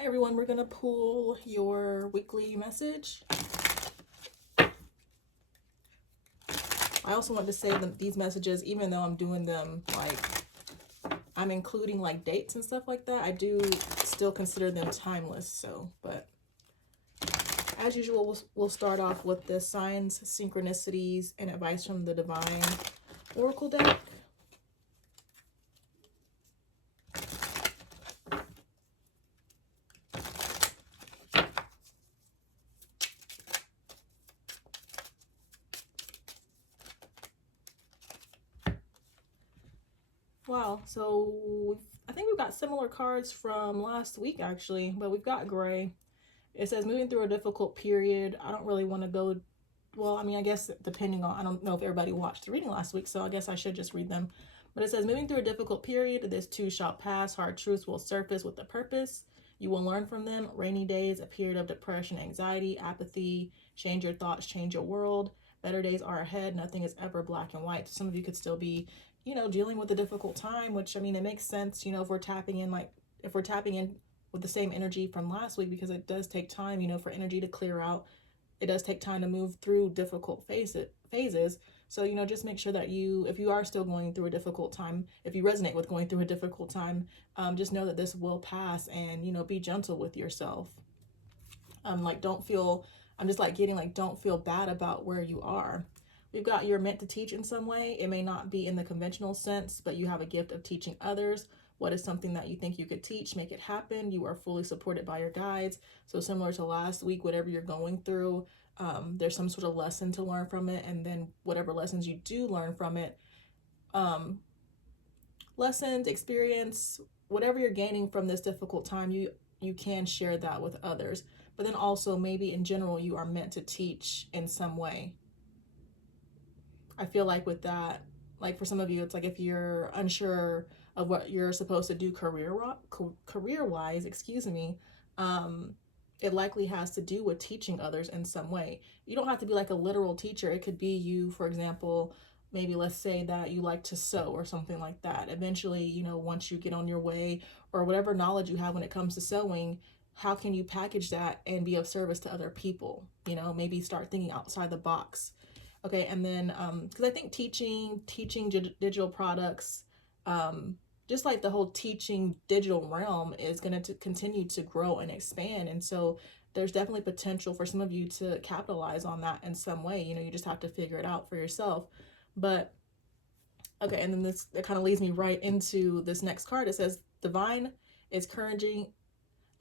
Hi everyone, we're gonna pull your weekly message. I also want to say that these messages, even though I'm doing them like I'm including like dates and stuff like that, I do still consider them timeless. So, but as usual, we'll start off with the signs, synchronicities, and advice from the Divine Oracle deck. Wow, so I think we've got similar cards from last week actually, but we've got gray. It says moving through a difficult period. I don't really want to go, well, I mean, I guess depending on, I don't know if everybody watched the reading last week, so I guess I should just read them. But it says moving through a difficult period, this too shall pass, hard truths will surface with a purpose. You will learn from them. Rainy days, a period of depression, anxiety, apathy, change your thoughts, change your world. Better days are ahead. Nothing is ever black and white. Some of you could still be, dealing with a difficult time, which, I mean, it makes sense, if we're tapping in, with the same energy from last week, because it does take time, for energy to clear out. It does take time to move through difficult phases. So, just make sure that if you are still going through a difficult time, if you resonate with going through a difficult time, just know that this will pass, and, be gentle with yourself. Don't feel bad about where you are. We've got you're meant to teach in some way. It may not be in the conventional sense, but you have a gift of teaching others. What is something that you think you could teach? Make it happen. You are fully supported by your guides. So similar to last week, whatever you're going through, there's some sort of lesson to learn from it. And then whatever lessons you do learn from it, lessons, experience, whatever you're gaining from this difficult time, you can share that with others. But then also maybe in general, you are meant to teach in some way. I feel like with that, like for some of you, it's like if you're unsure of what you're supposed to do career-wise, it likely has to do with teaching others in some way. You don't have to be like a literal teacher. It could be you, for example, maybe let's say that you like to sew or something like that. Eventually, once you get on your way or whatever knowledge you have when it comes to sewing, how can you package that and be of service to other people? Maybe start thinking outside the box. Okay, and then because I think teaching digital products, just like the whole teaching digital realm is going to continue to grow and expand. And so there's definitely potential for some of you to capitalize on that in some way. You just have to figure it out for yourself. But okay, and then that kind of leads me right into this next card. It says divine is encouraging.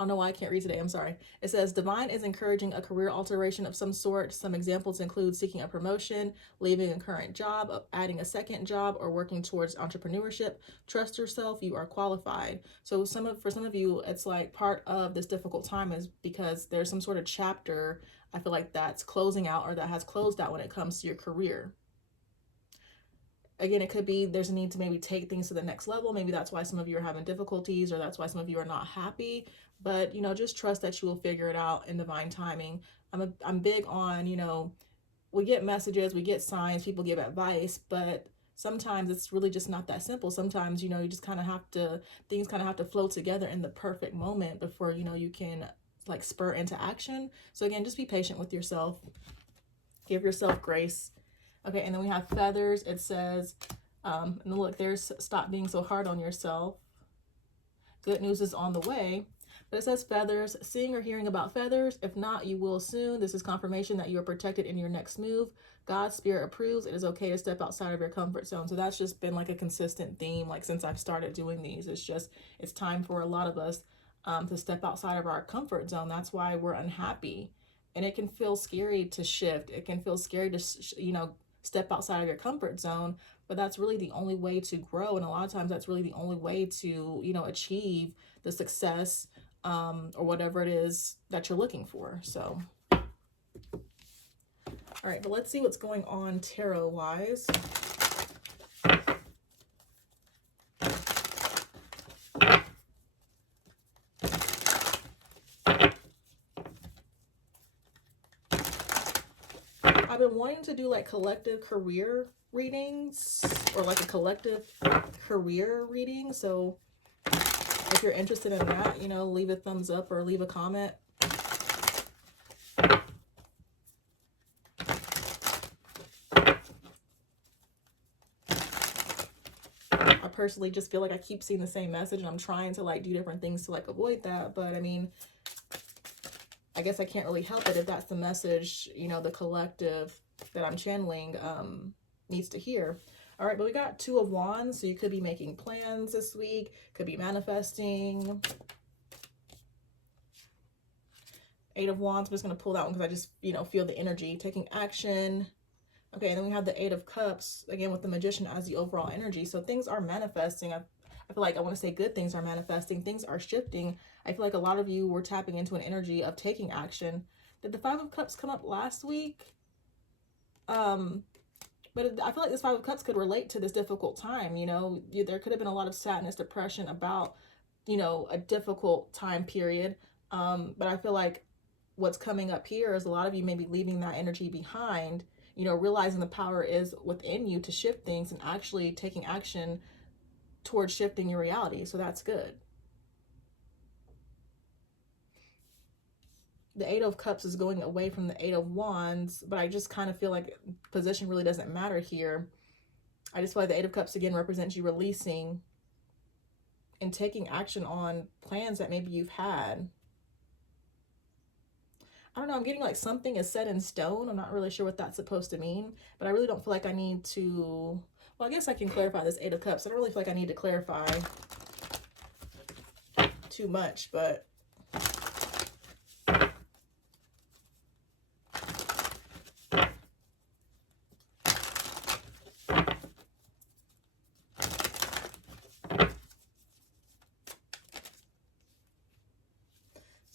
I don't know why I can't read today. I'm sorry. It says divine is encouraging a career alteration of some sort. Some examples include seeking a promotion, leaving a current job, adding a second job, or working towards entrepreneurship. Trust yourself. You are qualified. So for some of you, it's like part of this difficult time is because there's some sort of chapter, I feel like, that's closing out or that has closed out when it comes to your career. Again, it could be there's a need to maybe take things to the next level. Maybe that's why some of you are having difficulties, or that's why some of you are not happy. But, just trust that you will figure it out in divine timing. I'm big on, we get messages, we get signs, people give advice, but sometimes it's really just not that simple. Sometimes, you just kind of have to, things kind of have to flow together in the perfect moment before, you can like spur into action. So again, just be patient with yourself. Give yourself grace. Okay, and then we have feathers. It says, and look, there's stop being so hard on yourself. Good news is on the way. But it says feathers, seeing or hearing about feathers. If not, you will soon. This is confirmation that you are protected in your next move. God's spirit approves. It is okay to step outside of your comfort zone. So that's just been like a consistent theme, like since I've started doing these. It's time for a lot of us to step outside of our comfort zone. That's why we're unhappy. And it can feel scary to shift. It can feel scary to, step outside of your comfort zone, but that's really the only way to grow. And a lot of times that's really the only way to, achieve the success or whatever it is that you're looking for. So, all right, but let's see what's going on tarot wise. I've been wanting to do like collective career readings or like a collective career reading. So If you're interested in that, you know, leave a thumbs up or leave a comment. I personally just feel like I keep seeing the same message, and I'm trying to like do different things to like avoid that. But I mean, I guess I can't really help it if that's the message, you know, the collective that I'm channeling needs to hear. All right, but we got Two of Wands, so you could be making plans this week, could be manifesting. Eight of Wands, I'm just going to pull that one because I just, you know, feel the energy, taking action. Okay, and then we have the Eight of Cups, again, with the Magician as the overall energy. So things are manifesting. I feel like I want to say good things are manifesting. Things are shifting. I feel like a lot of you were tapping into an energy of taking action. Did the Five of Cups come up last week? But I feel like this Five of Cups could relate to this difficult time. You know, there could have been a lot of sadness, depression about, you know, a difficult time period. But I feel like what's coming up here is a lot of you may be leaving that energy behind, you know, realizing the power is within you to shift things and actually taking action towards shifting your reality. So that's good. The Eight of Cups is going away from the Eight of Wands, but I just kind of feel like position really doesn't matter here. I just feel like the Eight of Cups again represents you releasing and taking action on plans that maybe you've had. I don't know, I'm getting like something is set in stone. I'm not really sure what that's supposed to mean, but I really don't feel like I need to, well, I guess I can clarify this Eight of Cups. I don't really feel like I need to clarify too much, but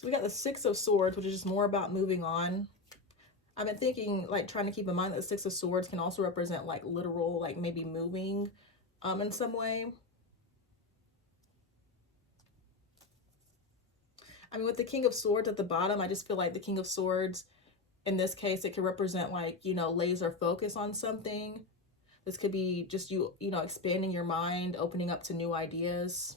we got the Six of Swords, which is just more about moving on. I've been thinking, like, trying to keep in mind that the Six of Swords can also represent, like, literal, like, maybe moving in some way. I mean, with the King of Swords at the bottom, I just feel like the King of Swords, in this case, it could represent, like, you know, laser focus on something. This could be just you know, expanding your mind, opening up to new ideas.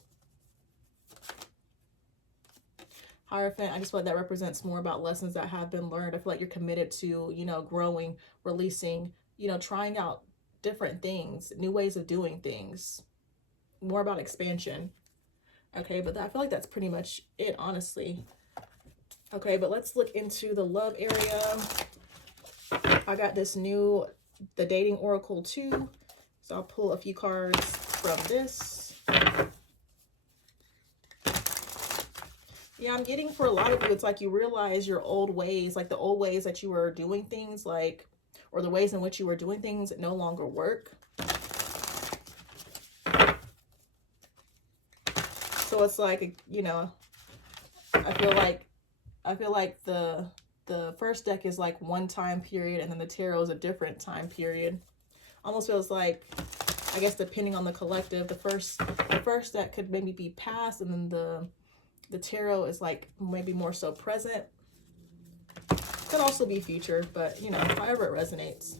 Hierophant, I just feel like that represents more about lessons that have been learned. I feel like you're committed to, you know, growing, releasing, you know, trying out different things, new ways of doing things, more about expansion. Okay, but I feel like that's pretty much it, honestly. Okay, but let's look into the love area. I got this new, the Dating Oracle 2. So I'll pull a few cards from this. Yeah, I'm getting for a lot of you, it's like you realize your old ways, like the old ways that you were doing things, like, or the ways in which you were doing things no longer work. So it's like, you know, I feel like the first deck is like one time period, and then the tarot is a different time period. Almost feels like, I guess depending on the collective, the first deck could maybe be past, and then the tarot is like maybe more so present. Could also be future, but you know, however it resonates.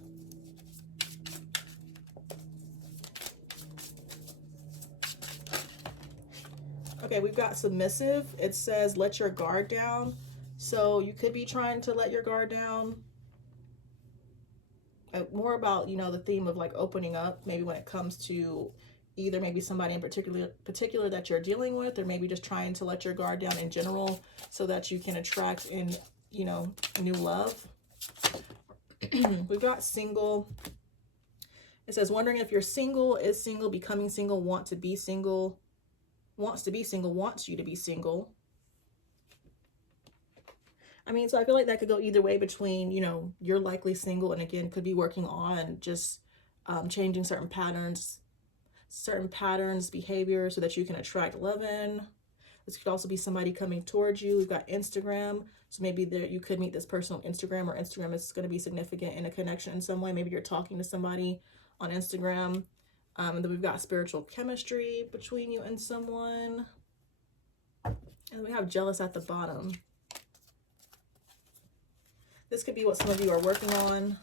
Okay, we've got submissive. It says let your guard down. So you could be trying to let your guard down. More about, you know, the theme of like opening up, maybe when it comes to either maybe somebody in particular that you're dealing with, or maybe just trying to let your guard down in general so that you can attract in, you know, new love. We've got single. It says wondering if you're single, is single, becoming single, wants to be single, wants you to be single. I mean, so I feel like that could go either way between, you know, you're likely single, and again, could be working on just changing certain patterns, behavior, so that you can attract love in. This could also be somebody coming towards you. We've got Instagram. So maybe there you could meet this person on Instagram, or Instagram is going to be significant in a connection in some way. Maybe you're talking to somebody on Instagram. And then we've got spiritual chemistry between you and someone. And we have jealous at the bottom. This could be what some of you are working on.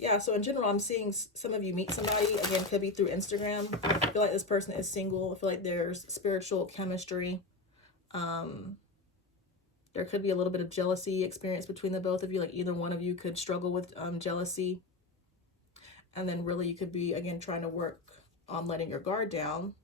Yeah, so in general, I'm seeing some of you meet somebody. Again, could be through Instagram. I feel like this person is single. I feel like there's spiritual chemistry. Um, there could be a little bit of jealousy experience between the both of you. Like either one of you could struggle with jealousy. And then really you could be, again, trying to work on letting your guard down.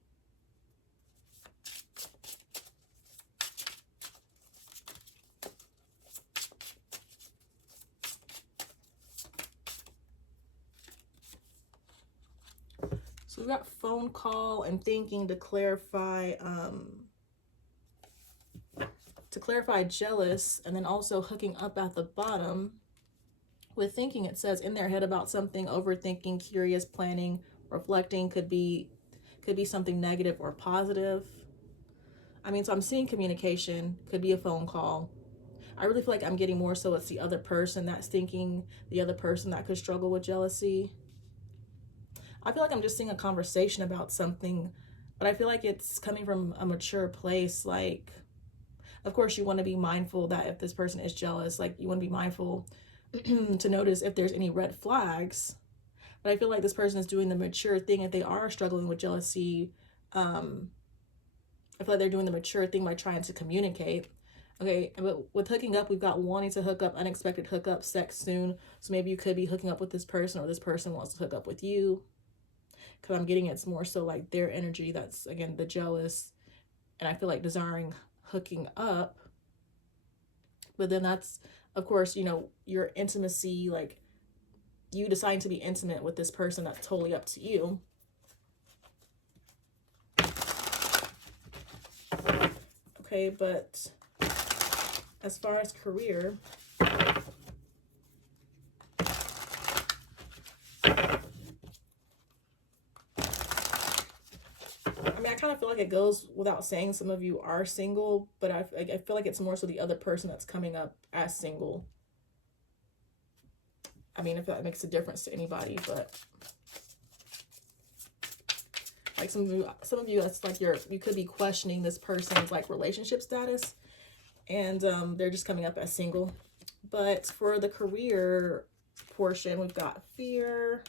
So we've got phone call and thinking to clarify jealous, and then also hooking up at the bottom. With thinking, it says in their head about something, overthinking, curious, planning, reflecting, could be something negative or positive. I mean, so I'm seeing communication, could be a phone call. I really feel like I'm getting more so it's the other person that's thinking, the other person that could struggle with jealousy. I feel like I'm just seeing a conversation about something, but I feel like it's coming from a mature place. Like, of course, you want to be mindful that if this person is jealous, like you want to be mindful to notice if there's any red flags. But I feel like this person is doing the mature thing. If they are struggling with jealousy, I feel like they're doing the mature thing by trying to communicate. Okay, but with hooking up, we've got wanting to hook up, unexpected hookup, sex soon. So maybe you could be hooking up with this person, or this person wants to hook up with you. Because I'm getting it's more so like their energy that's, again, the jealous. And I feel like desiring hooking up. But then that's, of course, you know, your intimacy, like you deciding to be intimate with this person, that's totally up to you. Okay, but as far as career, I kind of feel like it goes without saying some of you are single, but I feel like it's more so the other person that's coming up as single. I mean, if that makes a difference to anybody, but like some of you, it's like you could be questioning this person's like relationship status, and they're just coming up as single. But for the career portion, we've got fear.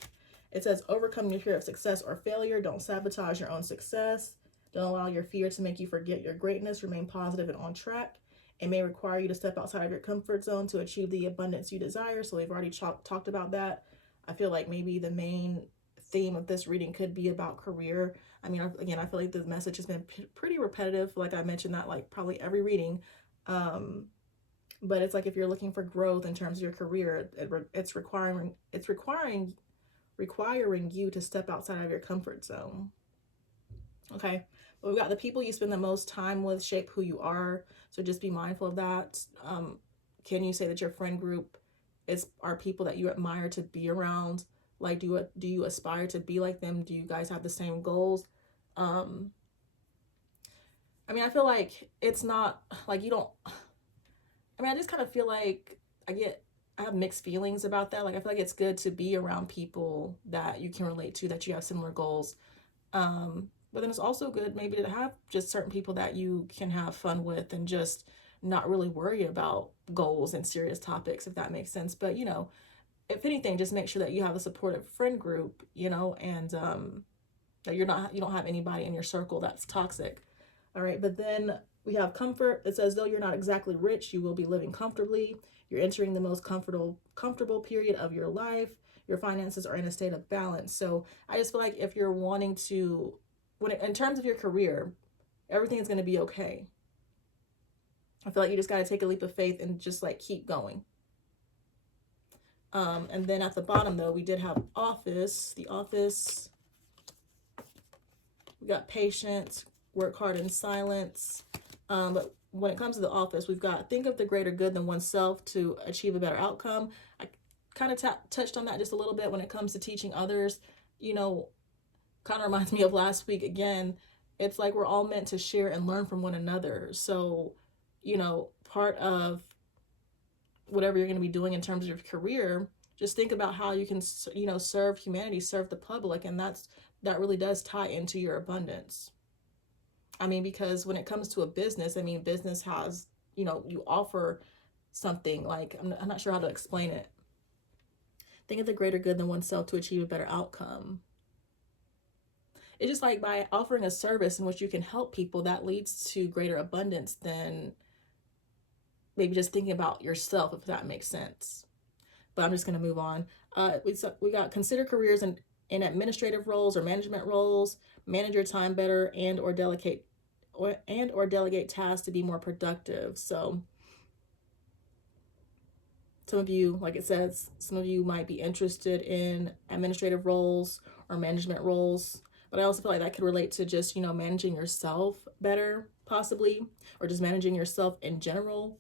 It says overcome your fear of success or failure. Don't sabotage your own success. Don't allow your fear to make you forget your greatness. Remain positive and on track. It may require you to step outside of your comfort zone to achieve the abundance you desire. So we've already talked about that. I feel like maybe the main theme of this reading could be about career. I mean, again, I feel like the message has been pretty repetitive. Like I mentioned that like probably every reading. But it's like if you're looking for growth in terms of your career, it's requiring you to step outside of your comfort zone. Okay, but we've got the people you spend the most time with shape who you are, so just be mindful of that. Can you say that your friend group are people that you admire to be around? Like, do you aspire to be like them? Do you guys have the same goals? I mean, I feel like it's not like you don't. I mean, I just kind of feel like I have mixed feelings about that. Like, I feel like it's good to be around people that you can relate to, that you have similar goals. But then it's also good maybe to have just certain people that you can have fun with and just not really worry about goals and serious topics, if that makes sense. But, you know, if anything, just make sure that you have a supportive friend group, you know, and that you don't have anybody in your circle that's toxic. All right, but then we have comfort. It says, though you're not exactly rich, you will be living comfortably. You're entering the most comfortable period of your life. Your finances are in a state of balance. So I just feel like if you're wanting to, in terms of your career, everything is going to be okay. I feel like you just got to take a leap of faith and just like keep going. And then at the bottom, though, we did have office. The office, we got patience, work hard in silence. But when it comes to the office, we've got think of the greater good than oneself to achieve a better outcome. I kind of touched on that just a little bit when it comes to teaching others. You know, kind of reminds me of last week again. It's like we're all meant to share and learn from one another. So, you know, part of whatever you're going to be doing in terms of your career, just think about how you can, you know, serve humanity, serve the public. And that really does tie into your abundance. I mean, because when it comes to a business, I mean, business has, you know, you offer something like, I'm not sure how to explain it. Think of the greater good than oneself to achieve a better outcome. It's just like by offering a service in which you can help people, that leads to greater abundance than maybe just thinking about yourself, if that makes sense. But I'm just going to move on. We got consider careers in administrative roles or management roles, manage your time better, and or delegate tasks to be more productive. So some of you, like it says, some of you might be interested in administrative roles or management roles. But I also feel like that could relate to just, managing yourself better, possibly, or just managing yourself in general.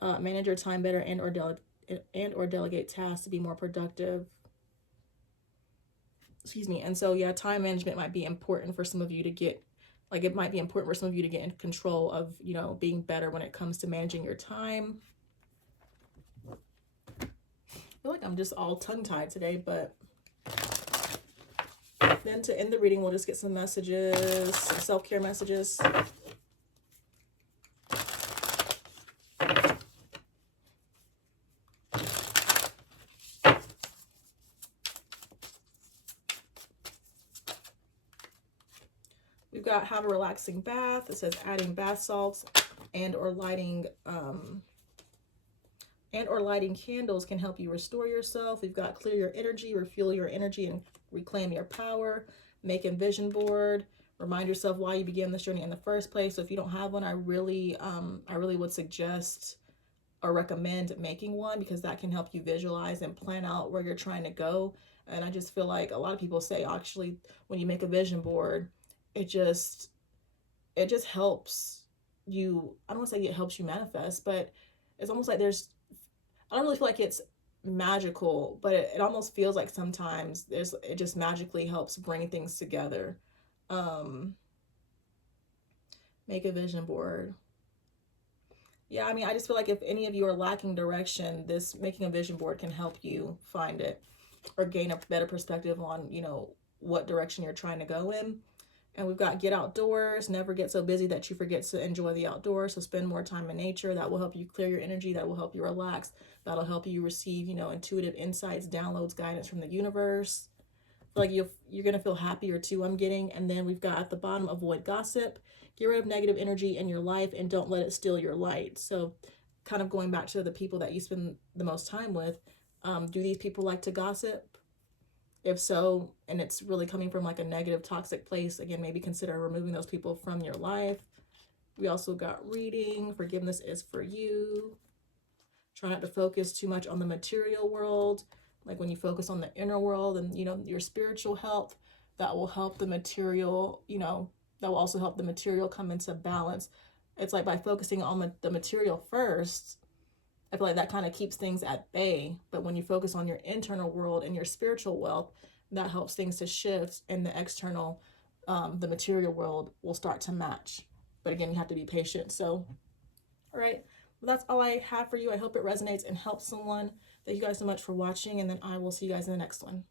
Manage your time better and or delegate tasks to be more productive. Excuse me. And so, yeah, time management might be important for some of you to get, it might be important for some of you to get in control of, being better when it comes to managing your time. I feel like I'm just all tongue-tied today, but then to end the reading, we'll just get some messages, some self-care messages. We've got have a relaxing bath. It says adding bath salts and or lighting candles can help you restore yourself. We've got clear your energy, refuel your energy, and reclaim your power. Make a vision board. Remind yourself why you began this journey in the first place. So if you don't have one, I really would suggest or recommend making one, because that can help you visualize and plan out where you're trying to go. And I just feel like a lot of people say, actually, when you make a vision board, it just helps you. I don't want to say it helps you manifest, but it's almost like I don't really feel like it's magical, but it almost feels like sometimes it just magically helps bring things together. Make a vision board. Yeah, I mean, I just feel like if any of you are lacking direction, this making a vision board can help you find it or gain a better perspective on, what direction you're trying to go in. And we've got get outdoors. Never get so busy that you forget to enjoy the outdoors. So spend more time in nature. That will help you clear your energy. That will help you relax. That'll help you receive, intuitive insights, downloads, guidance from the universe. Like you're going to feel happier too, I'm getting. And then we've got at the bottom, avoid gossip. Get rid of negative energy in your life and don't let it steal your light. So kind of going back to the people that you spend the most time with. Do these people like to gossip? If so, and it's really coming from like a negative, toxic place, again, maybe consider removing those people from your life. We also got reading. Forgiveness is for you. Try not to focus too much on the material world. Like when you focus on the inner world and, your spiritual health, that will help the material, that will also help the material come into balance. It's like by focusing on the material first, I feel like that kind of keeps things at bay. But when you focus on your internal world and your spiritual wealth, that helps things to shift, and the external, the material world will start to match. But again, you have to be patient. So, all right, well, that's all I have for you. I hope it resonates and helps someone. Thank you guys so much for watching, and then I will see you guys in the next one.